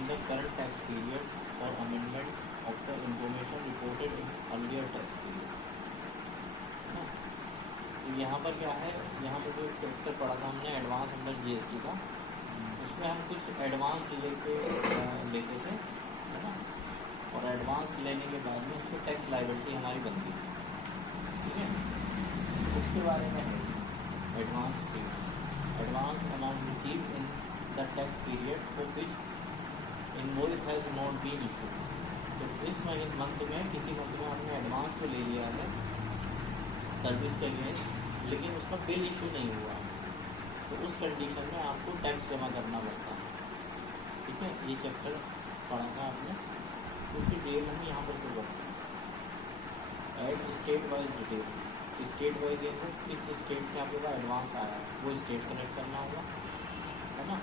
In the current tax period और amendment of the information reported in earlier tax period. तो यहाँ पर क्या है, यहाँ पर जो चैप्टर पढ़ा था हमने एडवांस अंडर जीएसटी का, उसमें हम कुछ एडवांस लेते थे, है ना, और एडवांस लेने के बाद में उसको टैक्स लायबिलिटी हमारी बनती है, ठीक है। उसके बारे में है advance amount receive in the tax period for which invoice has not been issued. तो इस मंथ में किसी मंथ में हमने एडवांस को ले लिया है सर्विस के अगेंस्ट, लेकिन उसका बिल इशू नहीं हुआ, तो उस कंडीशन में आपको टैक्स जमा करना पड़ता है, ठीक है। ये चैप्टर पढ़ा था आपने, उसकी डिटेल हम यहाँ पर शुरू करते हैं। Add state wise detail, state wise ये है किस स्टेट से आपके पास एडवांस आया है वो स्टेट सेलेक्ट करना होगा, है ना।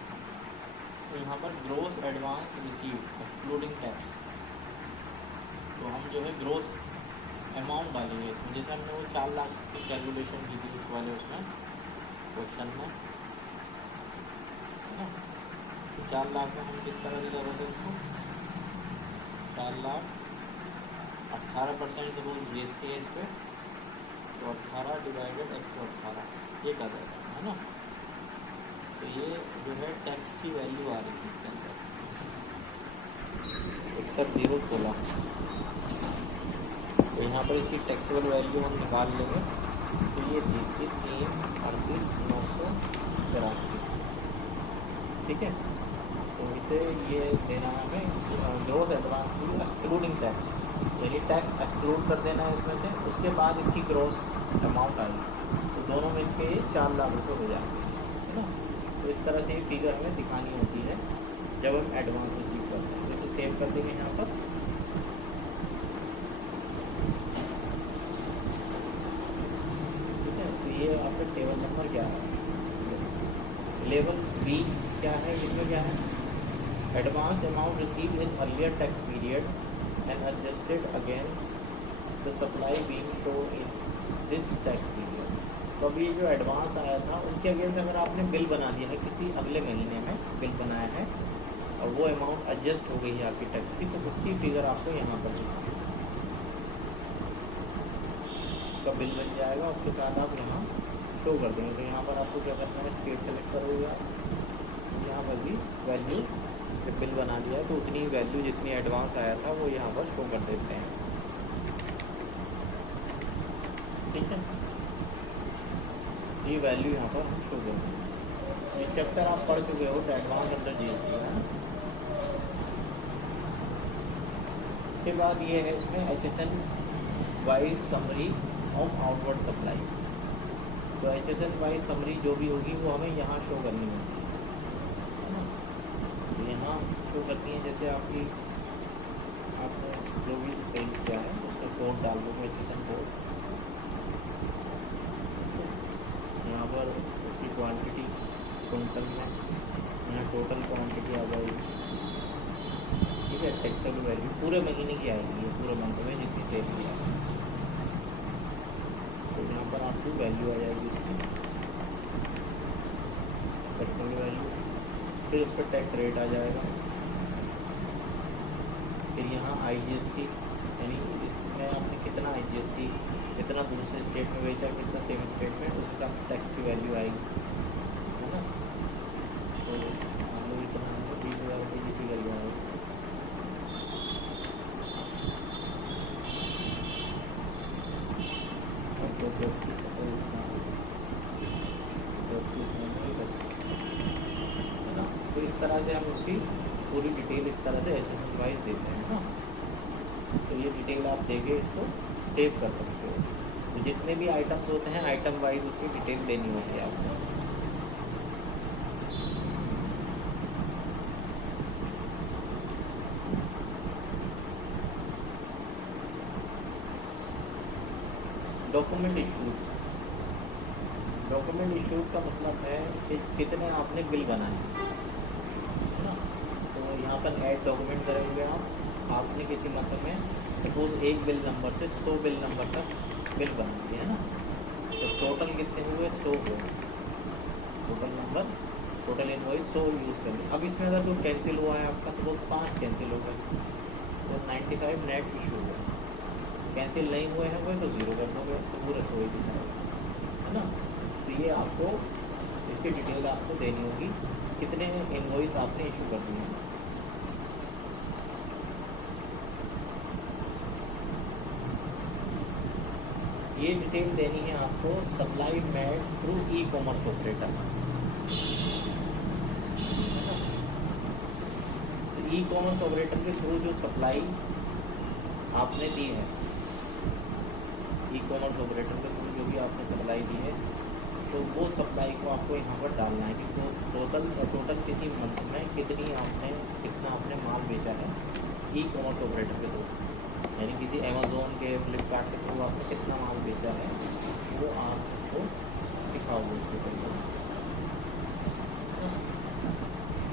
तो यहाँ पर gross advance receive excluding tax, तो हम जो है ग्रोस अमाउंट डालेंगे इसमें, जैसे हमने वो 4 लाख की कैलकुलेशन की थी उस वाले उसमें क्वेश्चन में, है ना। तो 4 लाख में हम किस तरह से कर रहे थे इसको, 4 लाख 18% सपोज जीएसटी है इस पर, तो 18 डिवाइडेड 118 ये कर देता है ना। तो ये जो है टैक्स की वैल्यू आ रही थी इसके अंदर 61,016। तो यहाँ पर इसकी टैक्सेबल वैल्यू हम निकाल लेंगे, तो ये थी इसकी 338,983, ठीक है। तो इसे ये देना है हमें ग्रोस एडवांस एक्सक्लूडिंग टैक्स, यानी टैक्स एक्सक्लूड कर देना है इसमें से, उसके बाद इसकी ग्रोस अमाउंट आएगी, तो दोनों मिलके 4 लाख रुपये हो जाएंगे, है ना। तो इस तरह से ये फिगर हमें दिखानी होती है जब हम एडवांस रिसीव करते हैं। तो इसे सेव कर देंगे यहाँ पर, ये आपका टेबल नंबर क्या है, लेवल बी क्या है, इसमें क्या है, advance amount receive in earlier tax period and adjusted against the supply being shown in this tax period. तो अभी जो एडवांस आया था उसके अगेंस्ट अगर आपने बिल बना दिया है किसी अगले महीने में बिल बनाया है और वो अमाउंट एडजस्ट हो गई है आपकी टैक्स की, तो उसकी फिगर आपको यहाँ पर बिल बन जाएगा, उसके साथ आप यहाँ शो कर देंगे। तो यहाँ पर आपको क्या करना है, स्टेट सेलेक्ट करोगे आप, यहाँ पर भी वैल्यू जब बिल बना दिया है तो उतनी वैल्यू जितनी एडवांस आया था वो यहाँ पर शो कर देते हैं, ठीक है। ये वैल्यू यहाँ पर हम शो कर देंगे। ये चैप्टर आप पढ़ चुके हो एडवांस अंडर जीएसटी, है ना। उसके बाद ये है इसमें HSN wise summary of outward supply. तो HSN वाइज समरी जो भी होगी वो हमें यहाँ शो करनी होगी, है ना। तो यहाँ शो करती है जैसे आपकी आपने जो भी सेल किया है उसका कोड डाल दो, HSN कोड, यहाँ पर उसकी क्वांटिटी क्विंटल में, यहाँ टोटल क्वांटिटी आ जाएगी, ठीक है। टैक्सेबल वैल्यू पूरे महीने की आएगी, ये पूरे मंथ में जितनी सेल किया है, तो यहाँ पर आपकी वैल्यू आ जाएगी इसकी टैक्सेबल वैल्यू, फिर उस पर टैक्स रेट आ जाएगा, फिर यहाँ IGST यानी इसमें आपने कितना IGST कितना दूसरे स्टेट में बेचा, कितना सेम स्टेट में, उस हिसाब से टैक्स की वैल्यू आएगी, है ना। तो हम लोग इतना 20,000 रुपये की फिगर आएगी। तो इस तरह से हम उसकी पूरी डिटेल इस तरह से HSN वाइज देते हैं ना। तो ये डिटेल आप देके इसको सेव कर सकते हो। तो जितने भी आइटम्स होते हैं आइटम वाइज उसकी डिटेल देनी होती है आपको। डॉक्यूमेंट इशूड, डॉक्यूमेंट इशूड का मतलब है कि कितने आपने बिल बनाए, है ना। तो यहाँ पर ऐड डॉक्यूमेंट करेंगे आपने किसी मतलब में सपोज एक बिल नंबर से 100 बिल नंबर तक बिल बना दिए, है ना। तो टोटल कितने हुए, 100 हुए, total number total invoice 100 use करनी। अब इसमें अगर कोई कैंसिल हुआ है आपका, सपोज 5 कैंसिल हो गए तो 95 नेट इशू हुआ, कैंसिल नहीं हुए हैं कोई तो 0 कर दोगे तो पूरा 100 ही दिखाएगा, है ना। तो ये आपको इसकी डिटेल आपको देनी होगी, कितने इनवॉइस आपने इशू कर दिए हैं। ये डिटेल देनी है आपको supply made through e commerce operator. ई कॉमर्स ऑपरेटर के थ्रू जो सप्लाई आपने दी है, ई कॉमर्स ऑपरेटर के थ्रू जो भी आपने सप्लाई दी है, तो वो सप्लाई को आपको यहाँ पर डालना है कि तो टोटल किसी मंथ में कितना आपने माल बेचा है ई कॉमर्स ऑपरेटर के थ्रू, यानी किसी अमेज़ोन के, फ्लिपकार्ट के थ्रू आपने कितना माल बेचा है वो आप उसको दिखाओगे उसके तरीके।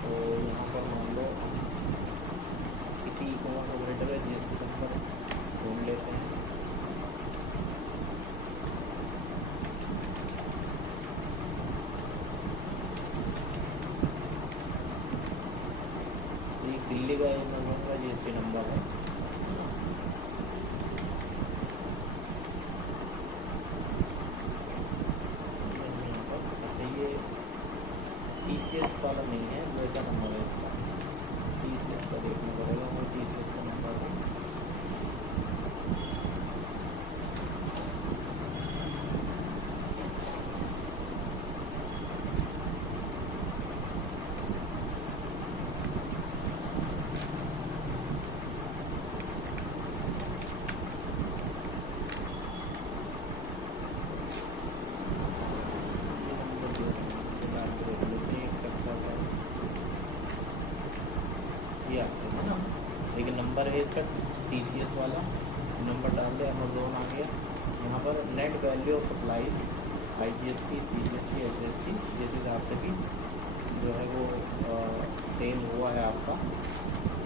तो यहाँ पर मान लो हम किसी ई कॉमर्स ऑपरेटर का जीएसटी नंबर ढूंढ लेते हैं। तो ये दिल्ली का अमेज़ोन का जीएसटी नंबर है। TCS वाला नहीं है, वैसा नंबर है इसका, TCS का देखना पड़ेगा, वो TCS का नंबर है। ये आपको है ना, एक नंबर है इसका TCS वाला, नंबर डाल दे, अमेज़ोन आ गया। यहाँ पर net value of supply IGST, CGST, SGST जिस हिसाब से भी जो है वो सेल हुआ है आपका,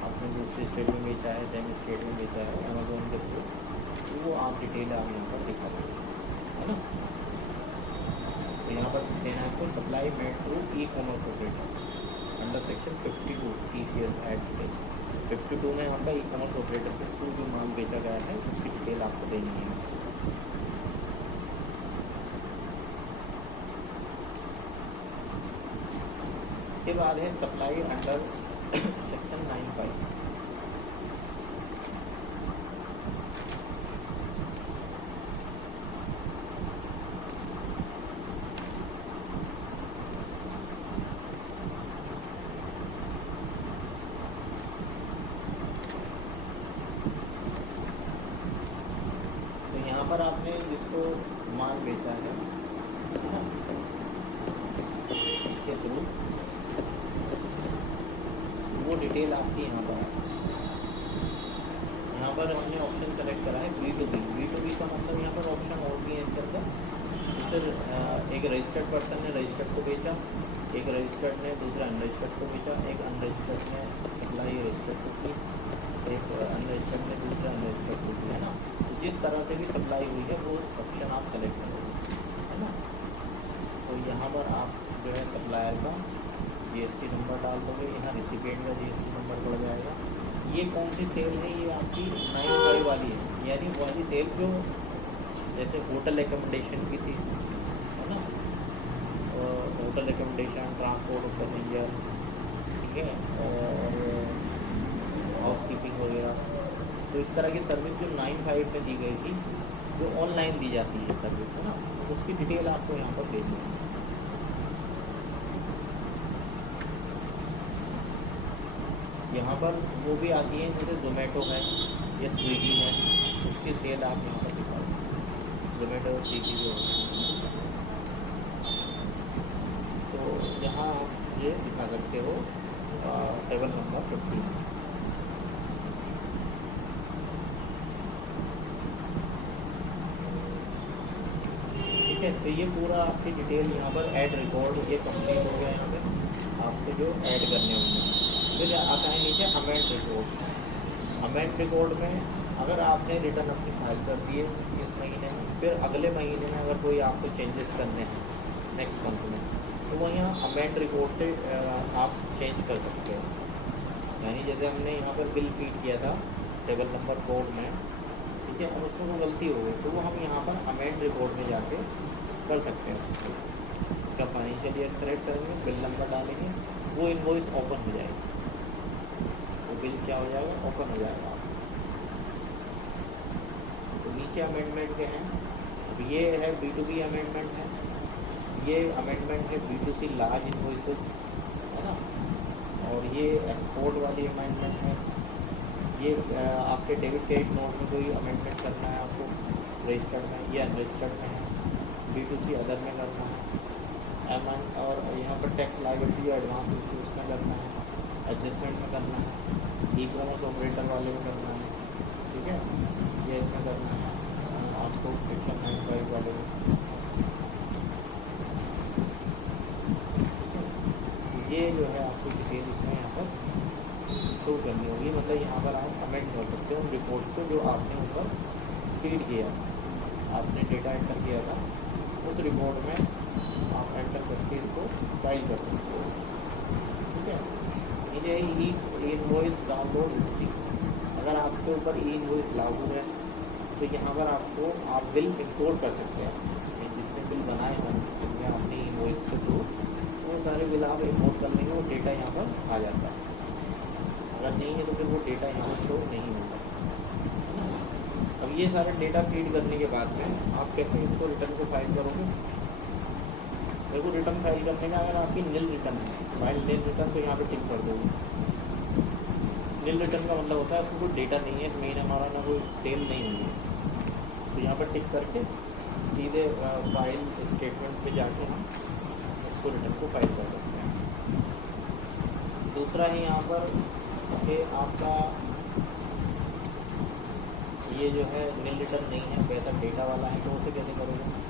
आपने दूसरे स्टेट में बेचा है, सेम स्टेट में बेचा है अमेज़ोन के थ्रू, तो वो आप डिटेल आप यहाँ पर दिखा दोगे, है ना। तो यहाँ पर देना है आपको supply made through e commerce operator under section 52 TCS add detail. 52 में यहाँ पर ई कॉमर्स ऑपरेटर के थ्रू जो माल बेचा गया है उसकी डिटेल आपको देनी है। इसके बाद है सप्लाई अंडर सेक्शन 95। पर आपने जिसको माल बेचा है इसके थ्रू वो डिटेल आपकी यहाँ पर है। यहाँ पर हमने ऑप्शन सेलेक्ट करा है B2B। B2B का मतलब यहाँ पर ऑप्शन और भी है इसके अंदर। जिससे एक रजिस्टर्ड पर्सन ने रजिस्टर्ड को बेचा, एक रजिस्टर्ड ने दूसरा अनरजिस्टर्ड को बेचा, एक अनरजिस्टर्ड ने सप्लाई रजिस्टर्ड को की, एक अनरजिस्टर्ड ने दूसरा अनरजिस्टर्ड को की, है ना। जिस तरह से भी सप्लाई हुई है वो ऑप्शन आप सेलेक्ट करोगे, है ना। तो यहाँ पर आप जो है सप्लायर का GST नंबर डाल दोगे, यहाँ रिसिपिएंट का GST नंबर पड़ जाएगा। ये कौन सी सेल है, ये आपकी 95 वाली है, यानी वाली सेल जो जैसे होटल एकोमोडेशन की थी, है ना, hotel accommodation, transport of passenger, ठीक है, और हाउस कीपिंग वगैरह। तो इस तरह की सर्विस जो 95 में दी गई थी, जो ऑनलाइन दी जाती है सर्विस, है ना, उसकी डिटेल आपको यहाँ पर देनी है। यहाँ पर वो भी आती है जैसे जोमेटो है या स्विगी है, उसकी सेल आप यहाँ पर दिखा दो, जोमेटो और स्विगी जो है। तो यहाँ आप ये दिखा सकते हो टेबल नंबर 50। ठीक है, तो ये पूरा आपकी डिटेल यहाँ पर ऐड रिकॉर्ड ये कंप्लीट हो गया। यहाँ पे आपको जो ऐड करने होंगे, फिर आता है नीचे अमेंड रिकॉर्ड। अमेंड रिकॉर्ड में अगर आपने रिटर्न अपनी फाइल कर दिए इस महीने में, फिर अगले महीने में अगर कोई आपको चेंजेस करने हैं नेक्स्ट मंथ में, तो वो यहाँ अमेंड रिपोर्ट से आप चेंज कर सकते हो। यानी जैसे हमने यहाँ पर बिल फीड किया था टेबल नंबर 4 में, ठीक है, और उसमें वो गलती हो गई, तो वो हम यहाँ पर अमेंड रिपोर्ट में जाके कर सकते हैं। उसका फाइनेंशियल ईयर सेलेक्ट करेंगे, बिल नंबर डालेंगे, वो इनवॉइस ओपन हो जाएगी, वो बिल क्या हो जाएगा, ओपन हो जाएगा। तो नीचे अमेंडमेंट के हैं, अब ये है B2B अमेंडमेंट है, ये अमेंडमेंट है B2C लार्ज इनवॉइसेस, है ना, और ये एक्सपोर्ट वाली अमेंडमेंट है। ये आपके डेबिट क्रेडिट नोट में कोई अमेंडमेंट करना है आपको, रजिस्टर्ड में या अनरजिस्टर्ड में है, B2C अदर में करना है, और यहाँ पर टैक्स लायबिलिटी या एडवांस उसमें करना है, एडजस्टमेंट में करना है, ई-कॉमर्स ऑपरेटर वाले में करना है, ठीक है, ये इसमें करना है आपको सेक्शन 95 वाले में। ये जो है आपको डिटेल इसमें यहाँ पर शो करनी होगी, मतलब यहाँ पर आप अमेंड कर सकते हो रिपोर्ट्स को जो आपने ऊपर फीड किया, आपने डेटा एंटर किया था, उस रिपोर्ट में आप एंटर करके इसको फाइल कर सकते हो, ठीक है। नीचे ई इनवॉइस डाउनलोड हिस्ट्री, अगर आपके ऊपर ई इनवॉइस लागू है तो यहाँ पर आपको आप बिल इंपोर्ट कर सकते हैं, जितने बिल बनाए होंगे आपने इनवॉइस के थ्रू, वो सारे बिल आप इंपोर्ट कर लेंगे, वो डेटा यहाँ पर आ जाता है। अगर नहीं है तो फिर वो डेटा यहाँ पर शो नहीं होता। अब ये सारे डेटा फीड करने के बाद में आप कैसे इसको रिटर्न को फाइल करोगे। देखो रिटर्न फाइल करने का, अगर आपकी नील रिटर्न है, फाइल नील रिटर्न, तो यहाँ पे टिक कर दोगे। नील रिटर्न का मतलब होता है उसको कोई डेटा नहीं है, मेन हमारा ना कोई सेल नहीं हुई है, तो यहाँ पर टिक करके सीधे फाइल स्टेटमेंट पे जाके हम उसको रिटर्न को फाइल कर सकते हैं। दूसरा है यहाँ पर कि आपका ये जो है नील रिटर्न नहीं है, पैसा डेटा वाला है, तो उसे कैसे करोगे।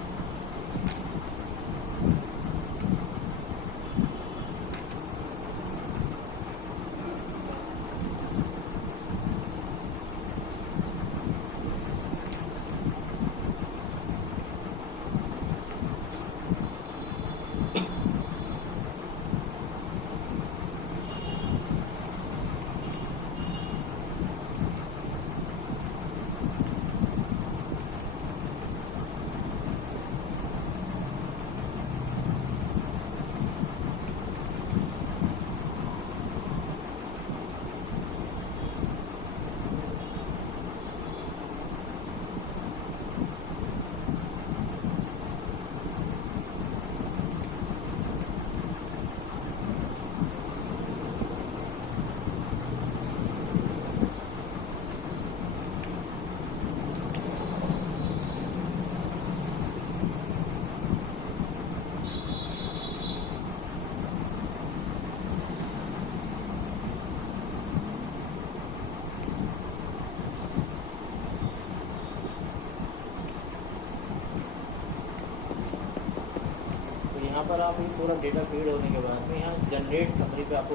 यहाँ पर आप ये पूरा डेटा फीड होने के बाद में यहाँ जनरेट समरी पे आपको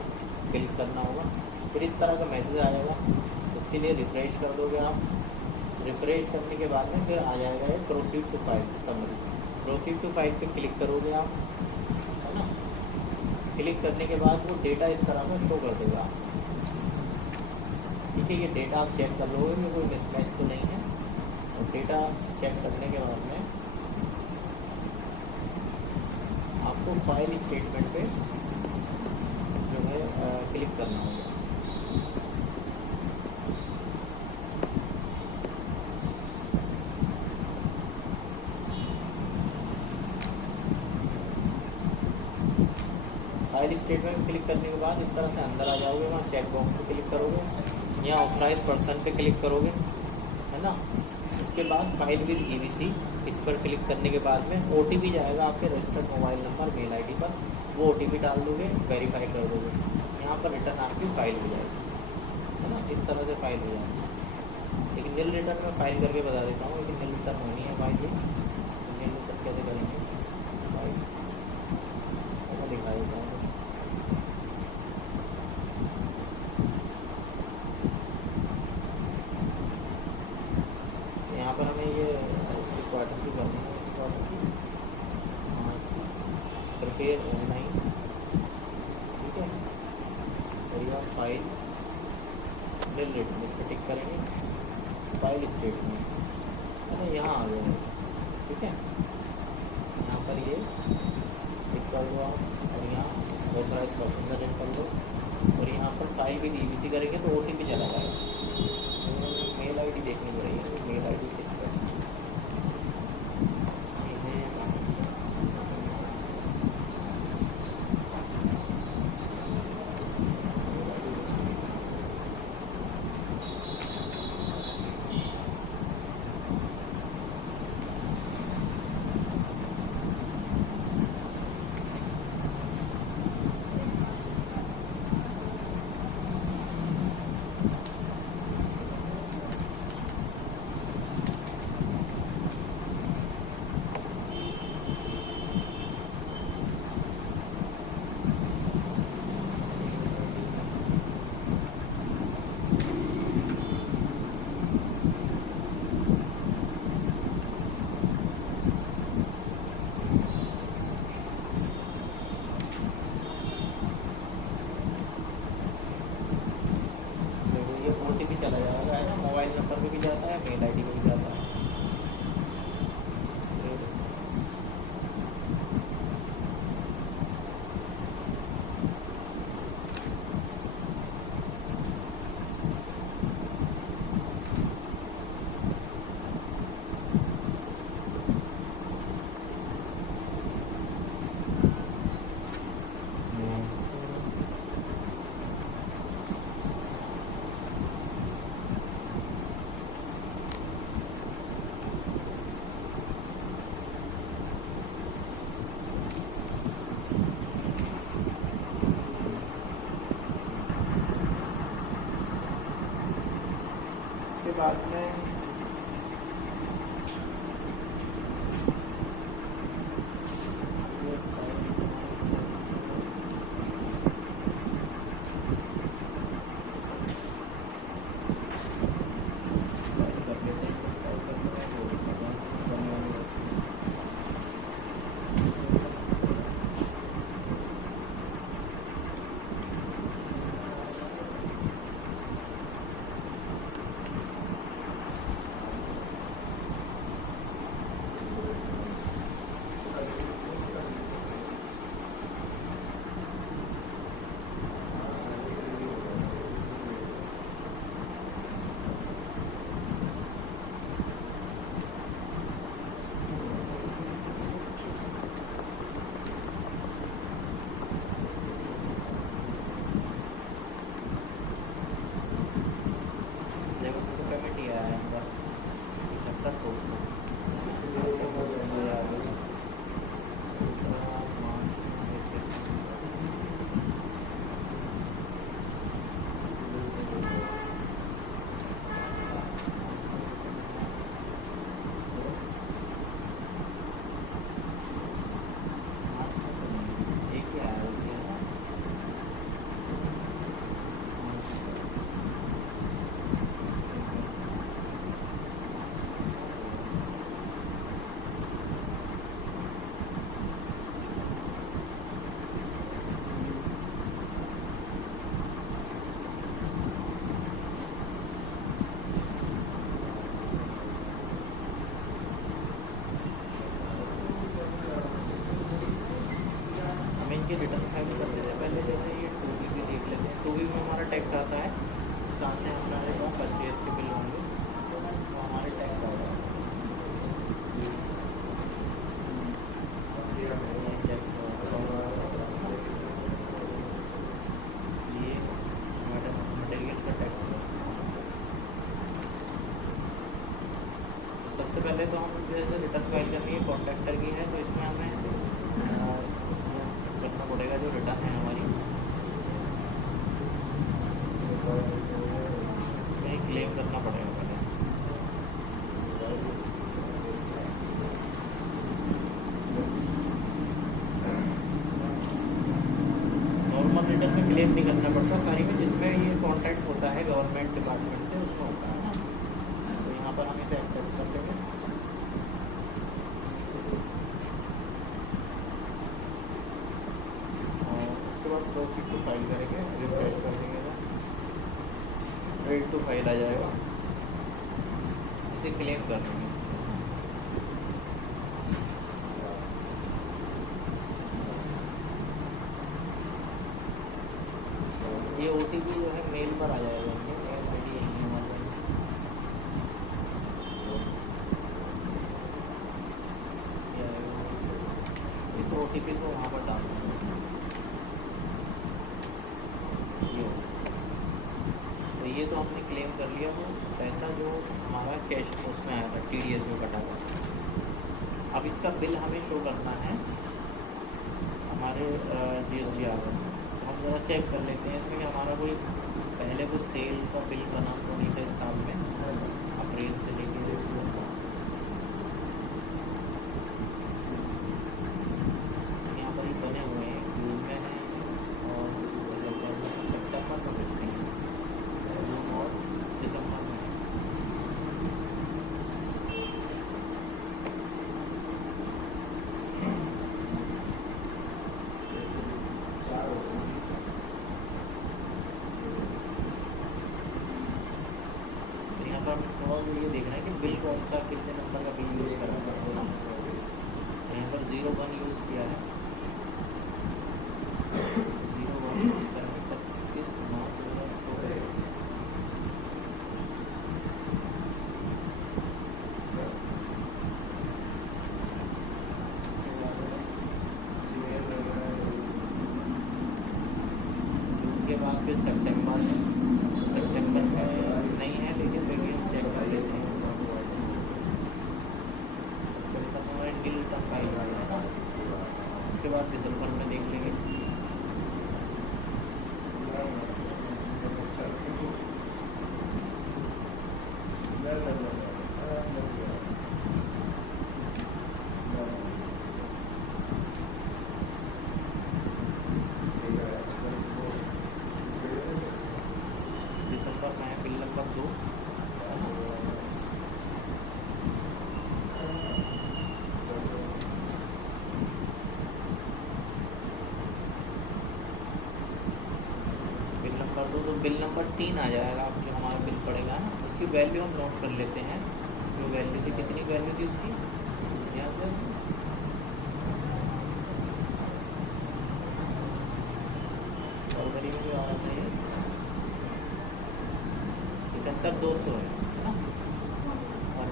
क्लिक करना होगा, फिर इस तरह का मैसेज आएगा, उसके लिए रिफ्रेश कर दोगे आप। रिफ्रेश करने के बाद में फिर आ जाएगा ये proceed to file summary. Proceed to file पे क्लिक करोगे आप, है ना। क्लिक करने के बाद वो डेटा इस तरह का शो कर देगा, ठीक है। ये डेटा आप चेक कर लोगे कि कोई मिसमैच तो नहीं है, और डेटा चेक करने के बाद में आपको फाइल स्टेटमेंट पे जो है क्लिक करना होगा। फाइल स्टेटमेंट क्लिक करने के बाद इस तरह से अंदर आ जाओगे, वहाँ चेक बॉक्स पे क्लिक करोगे, यहाँ ऑथराइज पर्सन पे क्लिक करोगे, है ना। उसके बाद फाइल विद EBC इस पर क्लिक करने के बाद में OTP जाएगा आपके registered mobile number mail ID पर, वो OTP डाल दोगे, वेरीफाई कर दोगे, यहाँ पर रिटर्न आपकी फाइल हो जाएगी, है ना। इस तरह से फाइल हो जाएगी। लेकिन नील रिटर्न में फाइल करके बता देता हूँ, लेकिन नील रिटर्न होनी है भाई, ये नील रिटर्न कैसे करेंगे फाइल मैं दिखा देता हूँ। यहाँ पर हमें ये क्वार्टर की करनी है, क्वार्टर की प्रिपेयर निल रिटर्न, इस पर टिक करेंगे, फाइल स्टेटमेंट है ना, यहाँ आ गया है, ठीक है। यहाँ पर ये टिक कर दो आप, और यहाँ ऑथराइज पर्सन सेलेक्ट कर लो, और यहाँ पर टाइप इन ईबीसी करेंगे तो OTP चला जाएगा। मेल आईडी देखनी पड़ेगी, मेल आईडी किस पर OTP चला जाएगा, है ना, मोबाइल नंबर पे भी जाता है, मेल आईडी पे भी जाता है। इसके बाद में पेमेंट ही आया है 75 इनकी रिटर्न फाइल कर देते हैं। पहले जैसे ये 2B भी देख लेते हैं। 2B में हमारा टैक्स आता है, सामने हमारे पास परचेज के बिल होंगे तो हमारे टैक्स आ जाएगा। ये मटेरियल का टैक्स है। तो सबसे पहले तो हम जैसे रिटर्न फाइल करनी है कॉन्ट्रैक्टर की है, तो इसमें हमें करना पड़ेगा जो रिटर्न है हमारी, इसमें क्लेम करना पड़ेगा पहले। नॉर्मल रिटर्न में क्लेम नहीं करना पड़ता, खाली में जिसमें ये कॉन्ट्रैक्ट होता है गवर्नमेंट डिपार्टमेंट से उसमें होता है ना, तो यहाँ पर हम इसे एक्सेप्ट कर देंगे। रेट टू फाइल आ जाएगा, इसे क्लेम कर लेंगे। ये OTP जो है मेल पर आ जाएगा, मेल ID यही हमारा। इस OTP को वहाँ पर डाल देंगे। तो ये तो हमने क्लेम कर लिया, वो पैसा जो हमारा कैश उसमें आया था TDS में कटा हुआ। अब इसका बिल हमें शो करना है हमारे GST आ गया। तो हम ज़रा चेक कर लेते हैं इसमें कि हमारा कोई पहले कोई सेल का बिल बना तो नहीं था इस साल में, अप्रैल से लेकर यहाँ पर ही बने हुए हैं, जून में है और सितंबर में कुछ नहीं है, जून और दिसंबर में। तो यहाँ पर थोड़ा ये देखना है कि बिल कौन सा कितने नंबर का बिल यूज़ करा है ना। यहाँ पर 01 यूज़ किया है, 01 यूज़ करा है 25/9/2024। जून के बाद फिर सितंबर में नहीं है, लेकिन फिर भी हम चेक कर लेते हैं। सितंबर में नील रिटर्न फाइल वाला है ना, उसके बाद दिसंबर में देख लेंगे। दिसंबर में है बिल नंबर 2, बिल नंबर 2। तो बिल नंबर 3 आ जाएगा, अब जो हमारा बिल पड़ेगा ना उसकी वैल्यू हम नोट कर लेते हैं। जो वैल्यू थी, कितनी वैल्यू थी उसकी, यहाँ पर 7,200 है ना, और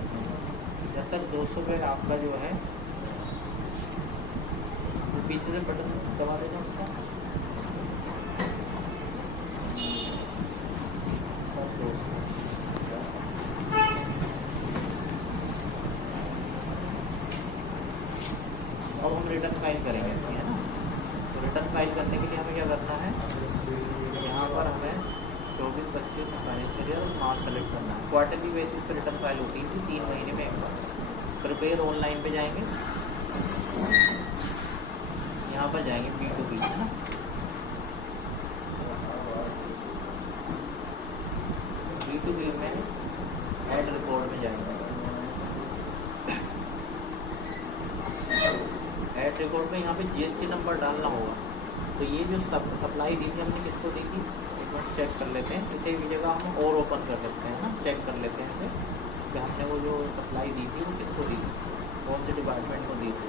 7,200 पे आपका जो है वो पीछे से बटन दबा देना उसका, अब हम रिटर्न फाइल करेंगे इसकी, है ना। तो रिटर्न फाइल करने के लिए हमें क्या करना है, यहाँ पर हमें 24, 25, 27 के लिए मार्च सेलेक्ट करना है। क्वार्टरली बेसिस पर रिटर्न फाइल होती थी 3 महीने में एक बार। प्रिपेयर ऑनलाइन पे जाएंगे, यहाँ पर जाएंगे B2B, है ना। B2B में ऐड रिकॉर्ड में जाएंगे, ऐड रिकॉर्ड में यहाँ पे GST नंबर डालना होगा। तो ये जो सप्लाई दी थी हमने, किसको दी थी एक बार चेक कर लेते हैं। इसे भी जगह हम और ओपन कर लेते हैं ना, चेक कर लेते हैं इसे कि हमने वो जो सप्लाई दी थी वो किसको दी थी, कौन से डिपार्टमेंट को दी थी।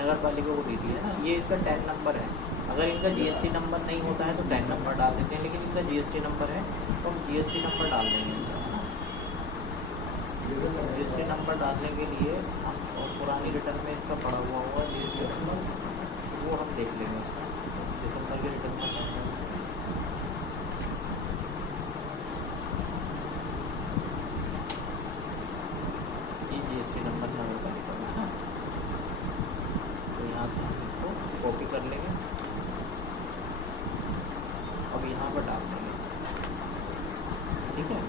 नगर पालिका को दी थी, है ना। ये इसका 10 नंबर है। अगर इनका GST नंबर नहीं होता है तो 10 नंबर डाल देते हैं, लेकिन इनका GST नंबर है तो हम GST नंबर डाल देंगे, है ना। GST नंबर डालने के लिए हम और पुरानी रिटर्न में इसका पड़ा हुआ होगा GST नंबर, वो हम देख लेंगे उसका दिसंबर के रिटर्न में। ये GST नंबर नगर पालिका में, है ना। तो यहाँ से हम इसको कॉपी कर लेंगे, अब यहाँ पर डाल देंगे, ठीक है।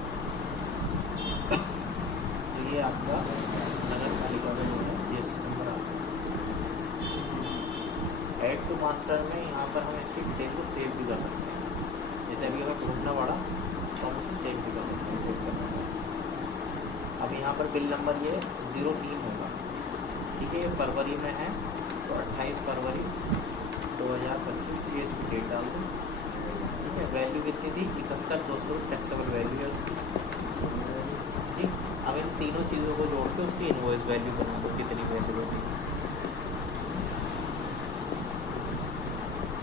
तो ये आपका नगर पालिका का जो है GST नंबर आ गया। ऐड टू मास्टर में यहाँ पर हम इसकी डिटेल को सेव भी कर सकते हैं। जैसे अभी अगर ढूंढना पड़ा तो हम उसे सेव भी कर सकते हैं, सेव करना है। अब यहाँ पर बिल नंबर ये 03 होगा, ठीक है। ये फरवरी में है तो 28 फरवरी 2025 ये इसकी डेट डाल दूँ, ठीक है। वैल्यू कितनी थी? 71,200 टैक्सेबल वैल्यू है उसकी, ठीक। अब इन तीनों चीज़ों को जोड़ के उसकी इनवॉइस वैल्यू बना दो, कितनी वैल्यू होगी?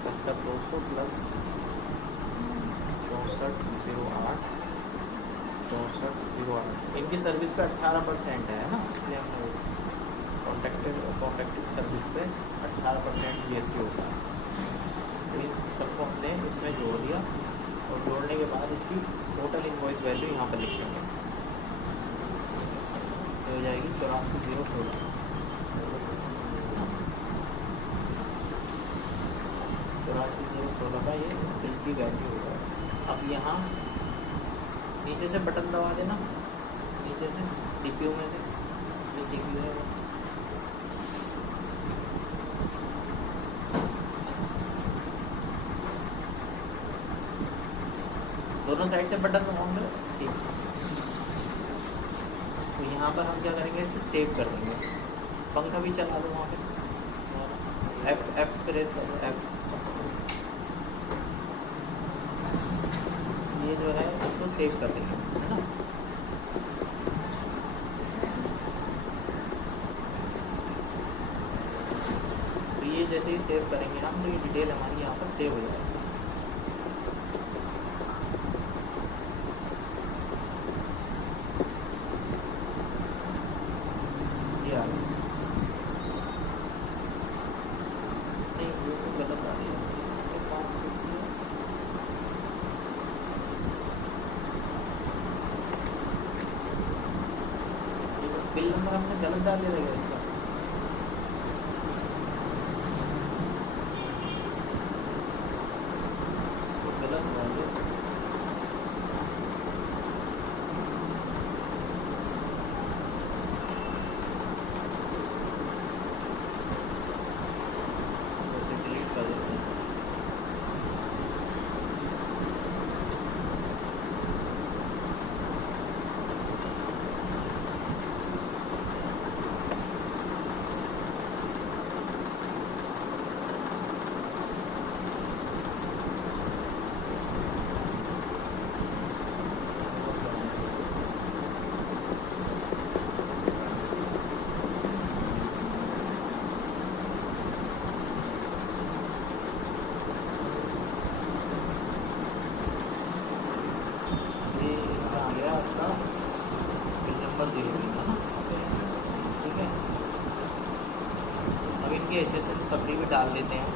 71,200 प्लस 6408 6408। इनकी सर्विस पे 18% है ना, इसलिए हमने कॉन्ट्रैक्टेड सर्विस पे 18% GST होता है। तो इन सबको हमने इसमें जोड़ दिया और जोड़ने के बाद इसकी टोटल इनवॉइस वैल्यू यहाँ पर लिखेंगे, तो हो जाएगी 84,016। 84,016 का ये बिल की वैल्यू होगा। अब यहाँ नीचे से बटन दबा देना, नीचे से CPU में से, जो CPU है वो, दोनों साइड से बटन दबाऊंगे, ठीक। तो यहाँ पर हम क्या करेंगे, इसे सेव कर देंगे। पंखा भी चला दो वहाँ पे, F प्रेस कर दो, F। ये जो है इसको सेव कर देंगे, है ना। तो ये जैसे ही सेव करेंगे हम, तो ये डिटेल हमारी यहाँ पर सेव हो जाएगी। बिल नंबर हमने गलत डाल दिया था इसका, तो गलत डाल दिया। डिलीट कर देते हैं। HSN समरी भी डाल देते हैं।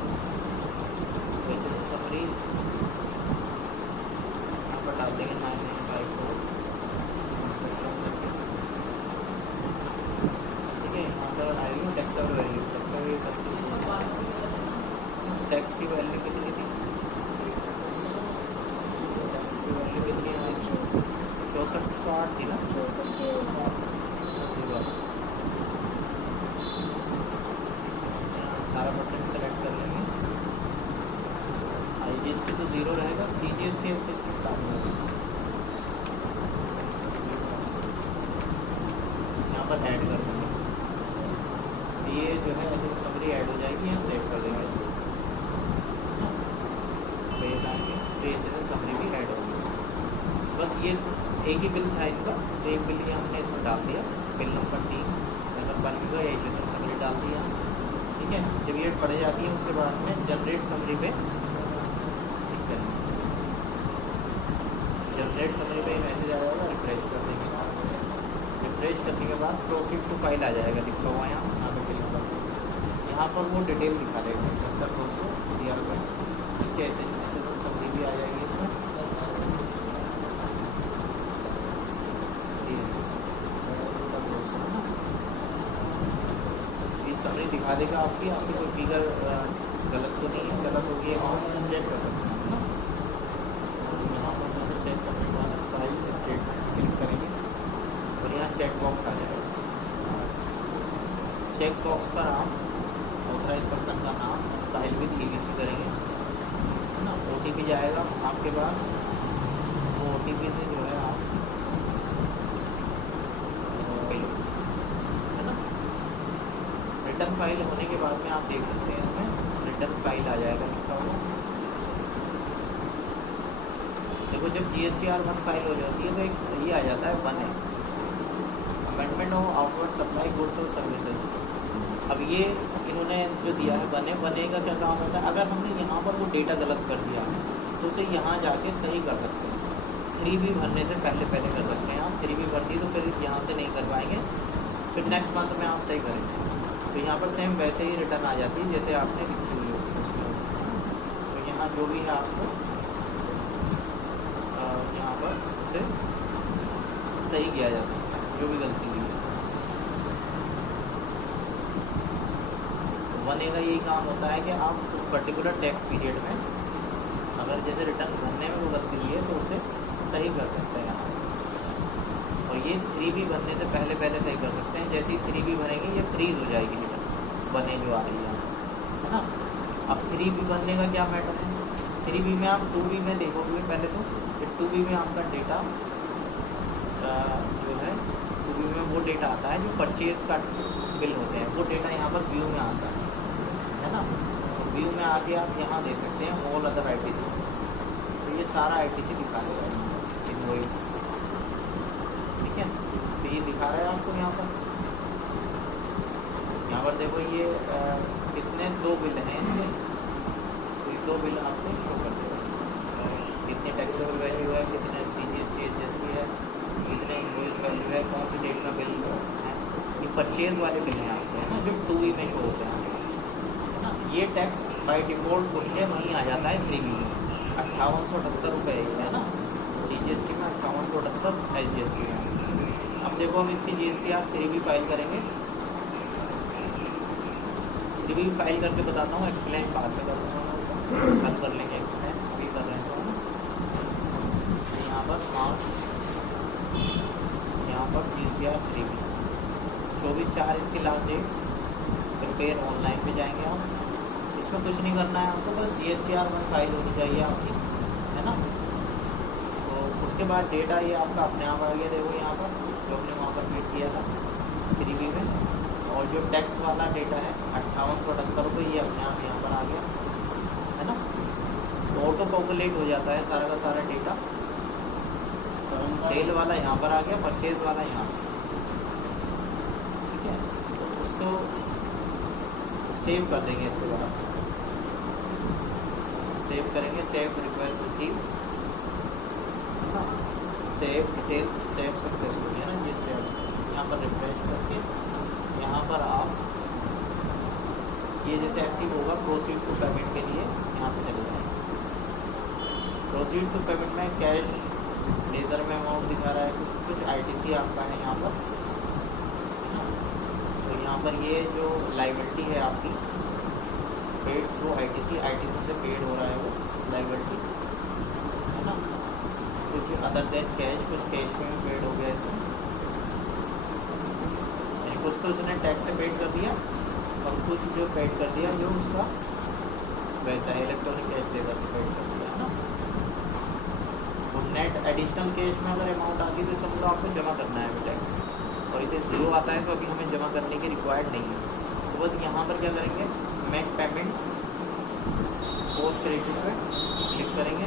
HSN समरी यहाँ पर डाल देंगे 9954, ठीक है। यहाँ पर आएगी टैक्सेबल वैल्यू, टैक्स की वैल्यू कितनी थी? टैक्स की वैल्यू कितनी आएगी? 6408 थी ना, 64 18% सेलेक्ट कर लेंगे। IGST तो 0 रहेगा, CGST एडजस्टमेंट डालना होगा, यहाँ पर ऐड कर देंगे। ये जो है ऐसे समरी ऐड हो जाएगी, यहाँ सेव कर देंगे इसको, पेज आएंगे तो ये समरी भी ऐड होगी। बस ये एक ही बिल था इनका, तो एक बिल ये हमने इसमें डाल दिया, बिल नंबर 3 अगर बन गया, HSN समरी डाल दिया, ठीक है। जब ये पढ़ जाती है उसके बाद में जनरेट समरी पे क्लिक करेंगे। जनरेट समरी पे मैसेज आ जाएगा, रिफ्रेश कर देंगे। रिफ्रेश करने के बाद प्रोसीड टू फाइल आ जाएगा, लिखा हुआ यहाँ पे क्लिक कर, यहाँ पर वो डिटेल दिखा देगा, 7200 दिया हुआ है, नीचे HSN समरी भी आ जाएगी इसमें। समरी दिखा देगा आपकी कोई फिगर गलत तो नहीं है, गलत होगी अमाउंट चेक कर सकते हैं ना। यहाँ पर से चेक करने के बाद फाइल स्टेटमेंट क्लिक करेंगे और यहाँ चेक बॉक्स आ जाएगा। चेक बॉक्स का नाम, ऑथराइज पर्सन का नाम, फाइल भी ईसी करेंगे, है ना। OTP जाएगा आपके पास, वो OTP से जो है आप वन फाइल होने के बाद में आप देख सकते हैं इसमें रिटर्न फाइल आ जाएगा लिखा हुआ। देखो जब GSTR1 फाइल हो जाती है तो एक ये आ जाता है वन है amendment of outward supply goods और सर्विसेज। अब ये इन्होंने जो दिया है वन ए का क्या काम होता है, अगर हमने यहाँ पर वो डेटा गलत कर दिया है तो उसे यहाँ जाके सही कर सकते हैं। 3B भरने से पहले कर सकते हैं आप। 3B भर दी तो फिर यहाँ से नहीं कर पाएंगे, फिर नेक्स्ट मंथ में आप सही करेंगे तो यहाँ पर सेम वैसे ही रिटर्न आ जाती है जैसे आपने लिखी हुई है उसमें। तो यहाँ जो भी है आपको यहाँ पर उसे सही किया जा सकता है जो भी गलती हुई है। वन ए का यही काम होता है कि आप उस पर्टिकुलर टैक्स पीरियड में अगर जैसे रिटर्न भरने में वो गलती हुई है तो उसे सही कर सकते हैं यहाँ। और ये 3B भरने से पहले सही कर सकते हैं। जैसे ही 3B भरेंगे ये फ्रीज हो जाएगी रिटर्न वन ए जो आ रही है ना। अब 3B भरने का क्या मैटर है, 3B में आप 2B में देखोगे पहले तो 2B में आपका डेटा जो है 2B में वो डेटा आता है जो परचेज का बिल होते हैं, वो डेटा यहाँ पर व्यू में आता है ना। तो व्यू में आके आप यहाँ देख सकते हैं ऑल अदर ITC, तो ये सारा ITC दिखा रहा है इनवॉइस, ठीक है। तो ये दिखा रहा है आपको यहाँ पर देखो ये कितने 2 बिल हैं इसके, तो ये 2 बिल आपको शो कर देगा। कितने टैक्सेबल वैल्यू है, कितने CGST HST है, कितने इनवॉइस वैल्यू है, कौन सी डेट में बिल है। ये परचेज वाले बिल हैं आपके, है ना, जो 2E में शो होते हैं, है ना। ये टैक्स बाय डिफॉल्ट मूल्य वहीं आ जाता है 3B में 5878 रुपये है ना। CGST में 5878 HGST में। अब देखो हम इसकी GST आप 3B फाइल करेंगे, 3B फाइल करके बताता हूँ, एक्सप्लेन बाद में कर दूँगा, कल कर लेंगे एक्सप्लेन, अभी कर रहे हैं तो यहाँ पर मार्च, यहाँ पर GSTR 3B 24/4 इसकी लास्ट डेट। प्रिपेयर ऑनलाइन पे जाएंगे आप, इसमें कुछ नहीं करना है आपको, बस GSTR1 फाइल होनी चाहिए आपकी, है ना। तो उसके बाद डेटा ये आपका अपने आप आ गया, देखो यहाँ पर जो हमने वहाँ पर फिट किया था 3B में। और जो टैक्स वाला डेटा है 5878 रुपये, ये अपने आप यहाँ पर आ गया, है ना। तो ऑटो कैलकुलेट हो जाता है सारा का सारा डेटा। सेल वाला यहाँ पर आ गया, परचेज वाला यहाँ, ठीक है। तो उसको सेव कर देंगे, इसके बाद सेव करेंगे, सेव रिक्वेस्ट रिसीव, है ना, सेव डिटेल्स, सेव सक्सेसफुल, है ना। ये सेव यहाँ पर रिफ्रेश करके यहाँ पर आप ये जैसे एक्टिव होगा प्रोसीड टू पेमेंट के लिए यहाँ पे चले जाएंगे। प्रोसीड टू पेमेंट में कैश लेज़र में अमाउंट दिखा रहा है, कुछ ITC आपका है यहाँ पर, है ना। तो यहाँ पर ये जो लाइबिलिटी है आपकी पेड थ्रू ITC से पेड हो रहा है वो लाइबिलिटी, है ना। कुछ अदर देन कैश, कुछ कैश में पेड हो गया इसमें, कुछ तो उसने टैक्स से पेड कर दिया और कुछ जो पेड कर दिया जो उसका वैसा इलेक्ट्रॉनिक कैश लेकर से पेड कर दिया, है ना। तो नेट एडिशनल कैश में अगर अमाउंट आती है तो समझो आपको जमा करना है टैक्स, और इसे 0 आता है तो अभी हमें जमा करने की रिक्वायर्ड नहीं है। तो बस यहाँ पर क्या करेंगे, मेक पेमेंट पोस्ट क्रेडिट पर क्लिक करेंगे,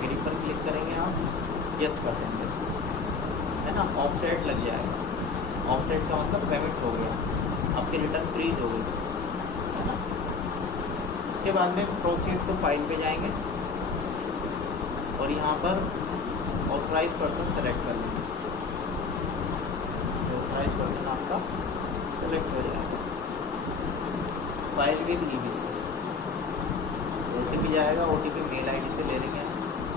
एग्री पर क्लिक करेंगे, आप यस कर देंगे, है ना। ऑफसेट लग जाएगा, ऑफसेट का मतलब पेमेंट हो गया, आपकी रिटर्न फ्रीज हो गई, है ना। उसके बाद में प्रोसीड टू फाइल पे जाएंगे और यहाँ पर ऑथराइज पर्सन सेलेक्ट कर लेंगे, ऑथराइज पर्सन आपका सेलेक्ट हो जाएगा। फाइल विद GBC OTP जाएगा, OTP मेल ID से ले लेंगे,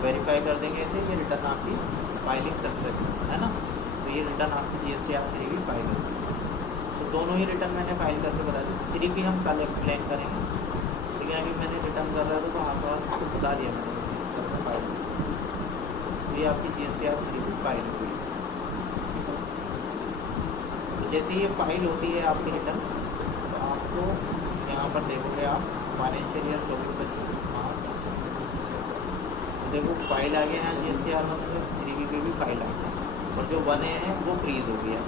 वेरीफाई कर देंगे इसे, ये रिटर्न आपकी फाइलिंग सक्सेसफुल, है ना। तो ये रिटर्न आपकी GSTR 3B फाइल होगी। तो दोनों ही रिटर्न मैंने फाइल करके बता दी, 3B हम कल एक्सप्लेन करेंगे, लेकिन अभी मैंने रिटर्न कर रहा था तो हाथ इसको बता दिया मैंने फाइल। तो ये आपकी GSTR 3B फाइल होगी। तो जैसे ये फाइल होती है आपकी रिटर्न, तो आपको यहाँ पर देखोगे आप फाइनेंशियल ईयर 24-25 मार्च, तो देखो फाइल आ गया है GSTR 3B पे भी फाइल आ गया, और जो 1A है वो फ्रीज हो गया।